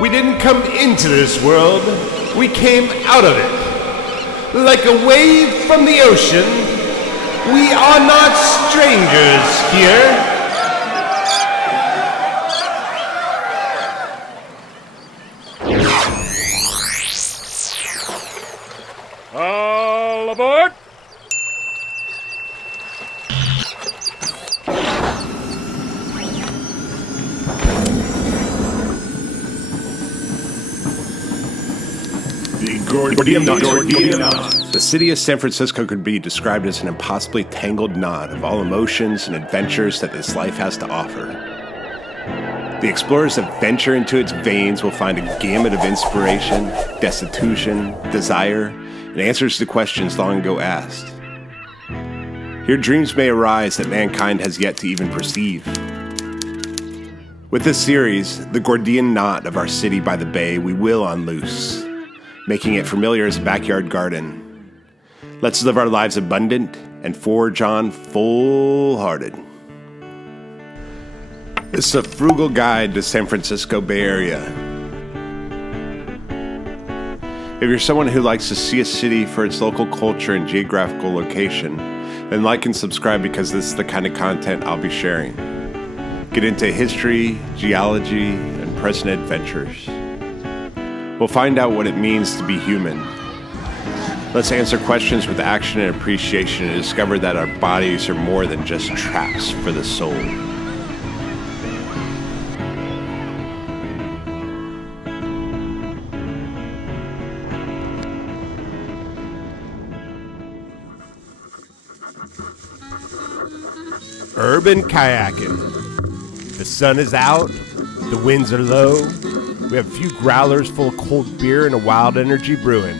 We didn't come into this world, we came out of it. Like a wave from the ocean, we are not strangers here. All aboard! The city of San Francisco could be described as an impossibly tangled knot of all emotions and adventures that this life has to offer. The explorers that venture into its veins will find a gamut of inspiration, destitution, desire, and answers to questions long ago asked. Here dreams may arise that mankind has yet to even perceive. With this series, the Gordian knot of our city by the bay, we will unloose, making it familiar as a backyard garden. Let's live our lives abundant and forge on full-hearted. This is a frugal guide to San Francisco Bay Area. If you're someone who likes to see a city for its local culture and geographical location, then like and subscribe because this is the kind of content I'll be sharing. Get into history, geology, and present adventures. We'll find out what it means to be human. Let's answer questions with action and appreciation and discover that our bodies are more than just traps for the soul. Urban kayaking. The sun is out, the winds are low. We have a few growlers full of cold beer and a wild energy brewing.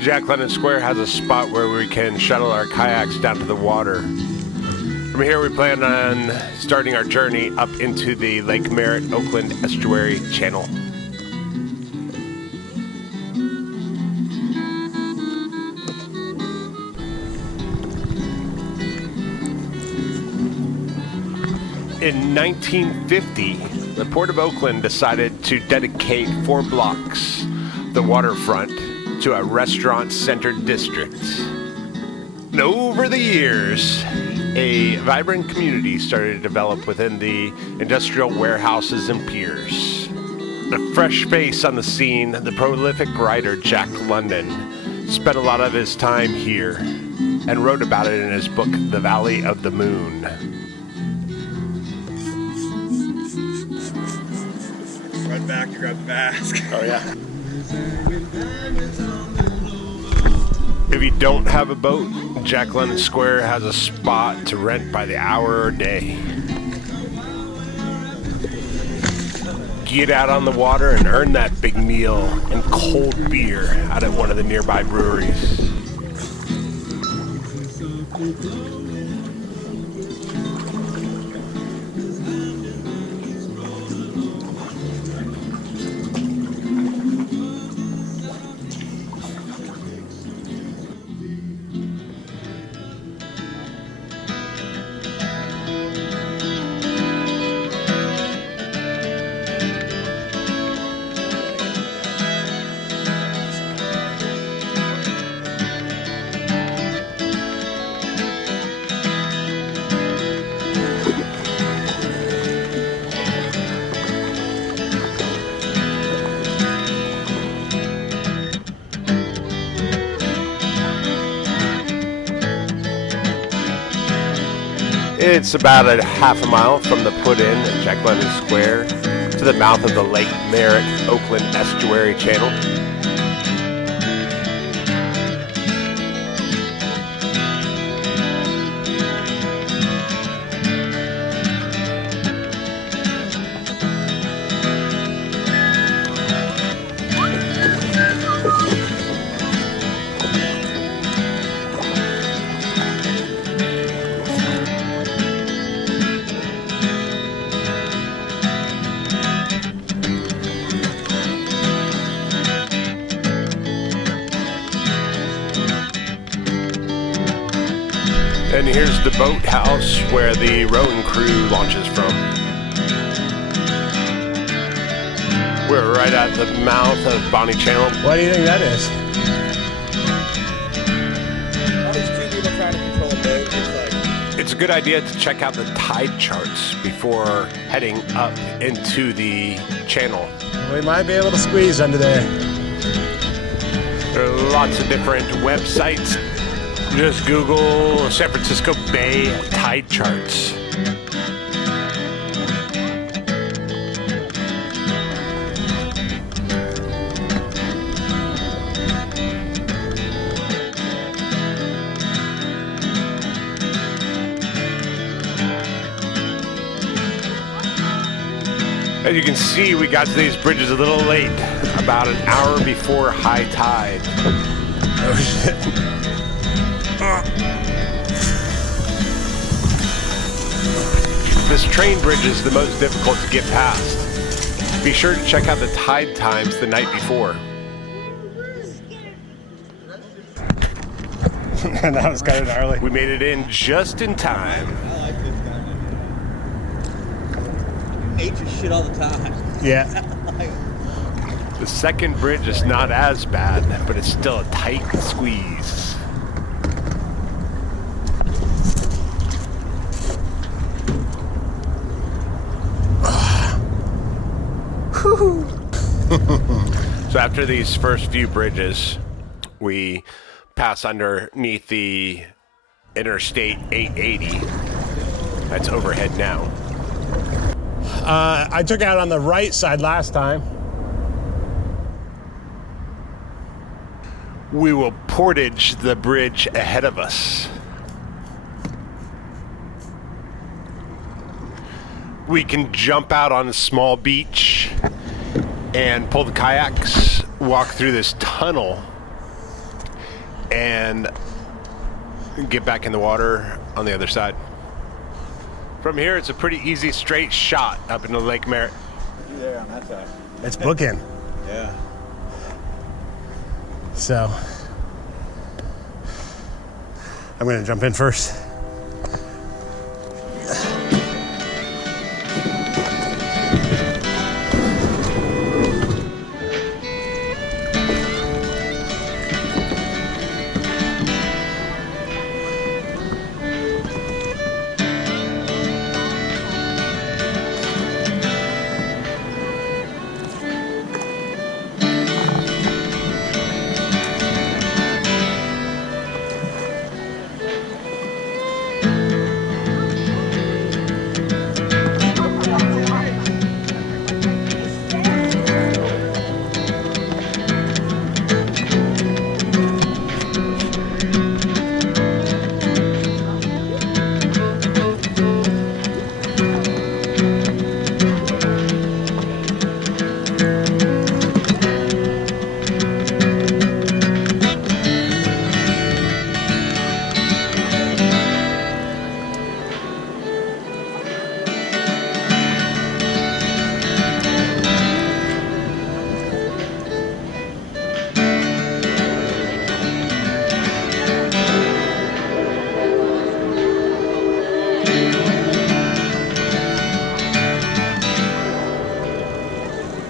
Jack London Square has a spot where we can shuttle our kayaks down to the water. From here we plan on starting our journey up into the Lake Merritt Oakland Estuary Channel. In 1950, the Port of Oakland decided to dedicate 4 blocks of the waterfront to a restaurant-centered district. And over the years, a vibrant community started to develop within the industrial warehouses and piers. The fresh face on the scene, the prolific writer Jack London spent a lot of his time here and wrote about it in his book, The Valley of the Moon. Run back to grab the mask. Oh, yeah. If you don't have a boat, Jack London Square has a spot to rent by the hour or day. Get out on the water and earn that big meal and cold beer out at one of the nearby breweries. It's about a half a mile from the put-in at Jack London Square to the mouth of the Lake Merritt Oakland Estuary Channel. And here's the boathouse where the rowing crew launches from. We're right at the mouth of Bonnie Channel. What do you think that is? All these two people trying to control a boat. It's like, It's a good idea to check out the tide charts before heading up into the channel. We might be able to squeeze under there. There are lots of different websites. Just Google San Francisco Bay tide charts. As you can see, we got to these bridges a little late, about an hour before high tide. Oh shit. This train bridge is the most difficult to get past. Be sure to check out the tide times the night before. That was kind of gnarly. We made it in just in time. I like this guy. Nature shit all the time. Yeah. The second bridge is not as bad, but it's still a tight squeeze. So after these first few bridges, we pass underneath the Interstate 880. That's overhead now. I took out on the right side last time. We will portage the bridge ahead of us. We can jump out on a small beach and pull the kayaks, walk through this tunnel, and get back in the water on the other side. From here, it's a pretty easy straight shot up into Lake Merritt. You there on that side? It's booking. Yeah. So I'm gonna jump in first.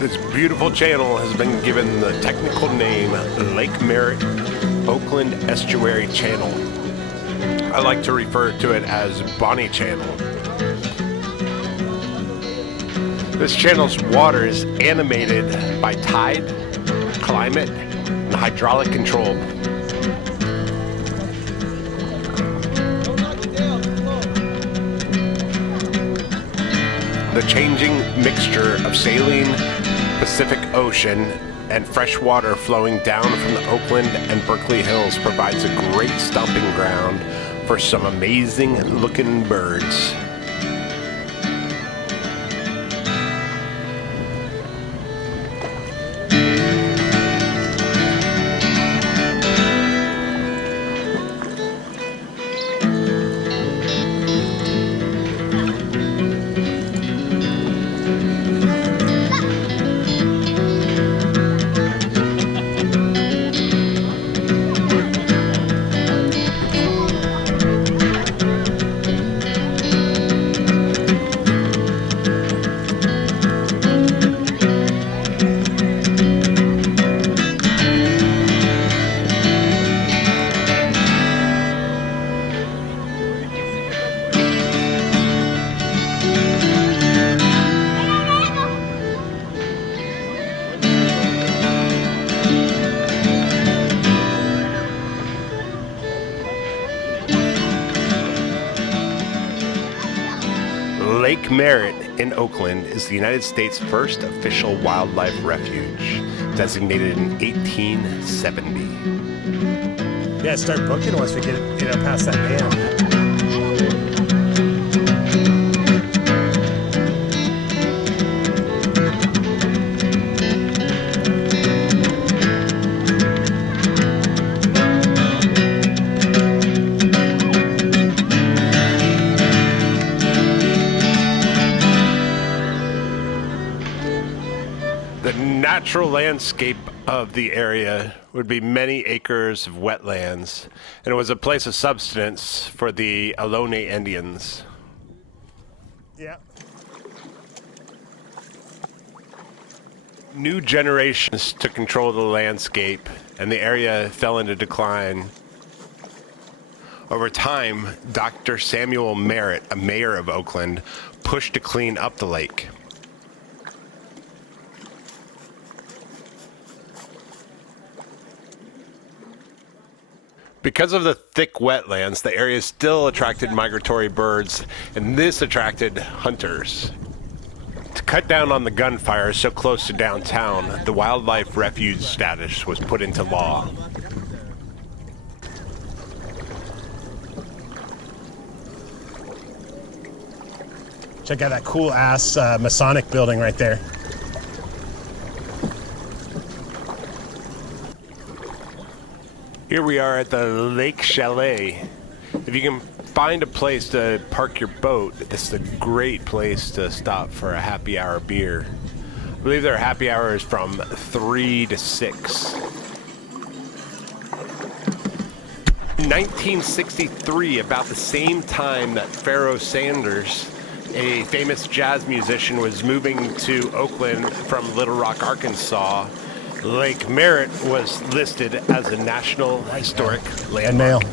This beautiful channel has been given the technical name Lake Merritt Oakland Estuary Channel. I like to refer to it as Bonnie Channel. This channel's water is animated by tide, climate, and hydraulic control. The changing mixture of saline Pacific Ocean and fresh water flowing down from the Oakland and Berkeley Hills provides a great stomping ground for some amazing looking birds. Lake Merritt in Oakland is the United States' first official wildlife refuge, designated in 1870. Yeah, start booking once we get past that dam. The natural landscape of the area would be many acres of wetlands, and it was a place of subsistence for the Ohlone Indians. Yeah. New generations took control of the landscape, and the area fell into decline. Over time, Dr. Samuel Merritt, a mayor of Oakland, pushed to clean up the lake. Because of the thick wetlands, the area still attracted migratory birds, and this attracted hunters. To cut down on the gunfire so close to downtown, the wildlife refuge status was put into law. Check out that cool ass Masonic building right there. Here we are at the Lake Chalet. If you can find a place to park your boat, this is a great place to stop for a happy hour beer. I believe their happy hour is from 3 to 6. In 1963, about the same time that Pharoah Sanders, a famous jazz musician, was moving to Oakland from Little Rock, Arkansas, Lake Merritt was listed as a National Historic Landmark.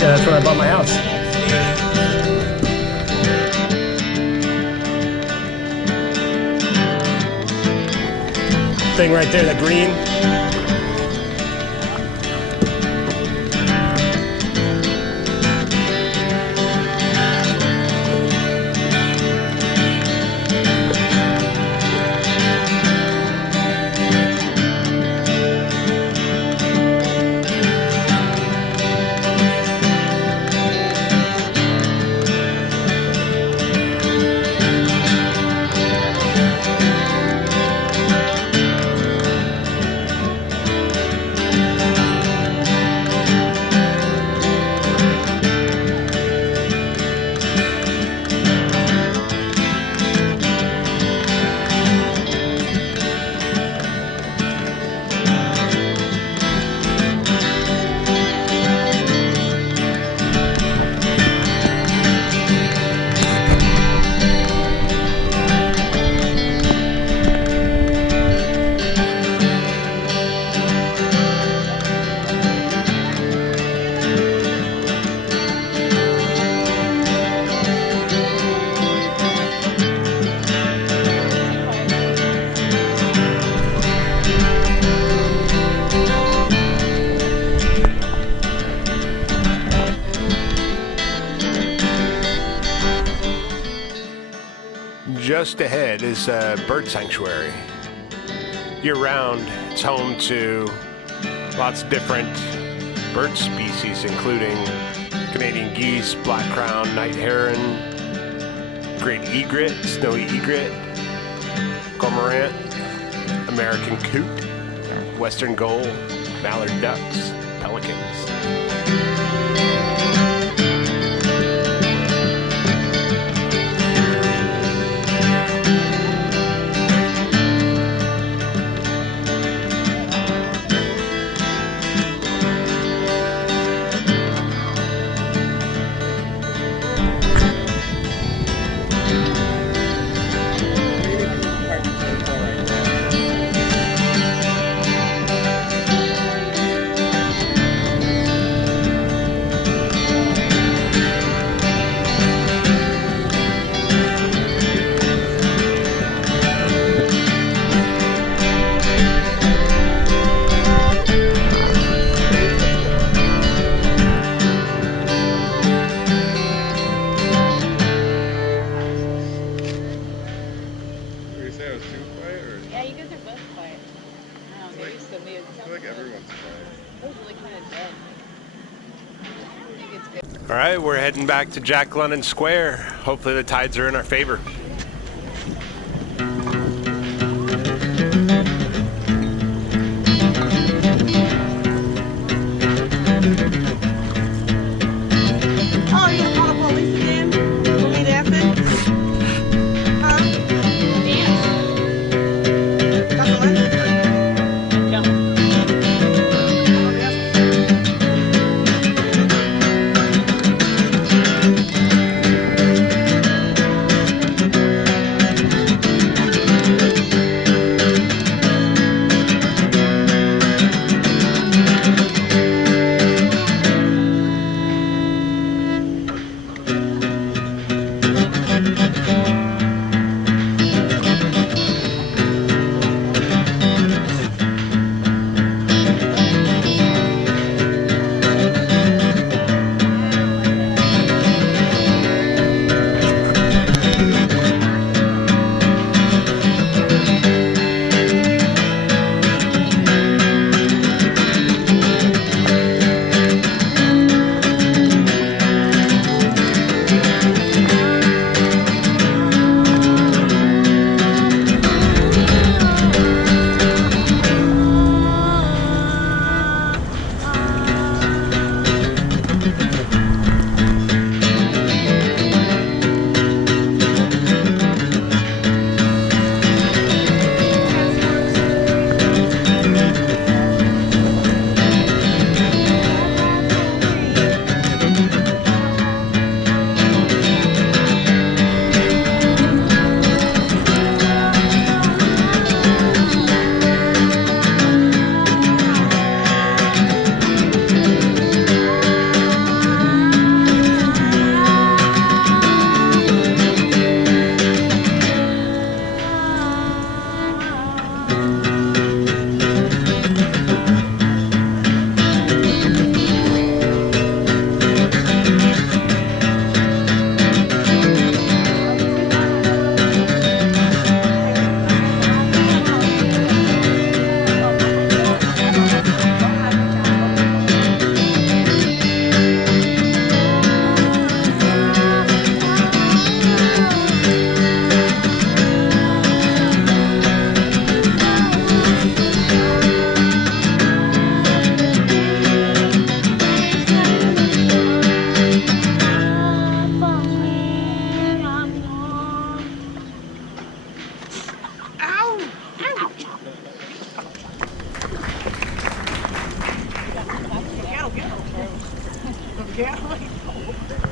Yeah, that's where I bought my house. Thing right there, the green. Just ahead is a bird sanctuary. Year-round, it's home to lots of different bird species, including Canadian geese, black crown, night heron, great egret, snowy egret, cormorant, American coot, western gull, mallard ducks, pelicans. I feel like everyone's quiet. That was really kind of dead. All right, we're heading back to Jack London Square. Hopefully the tides are in our favor. Oh, you gonna call the police again? For me to answer? Huh? Got the license?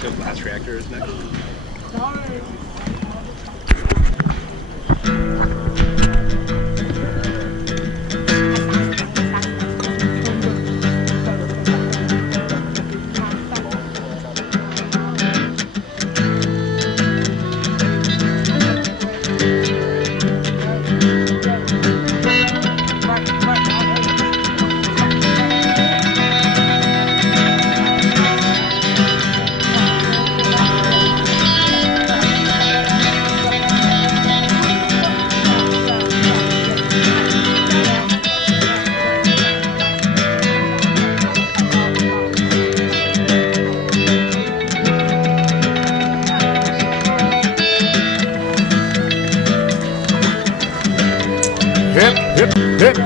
So blast reactor is next. Hip. Hip.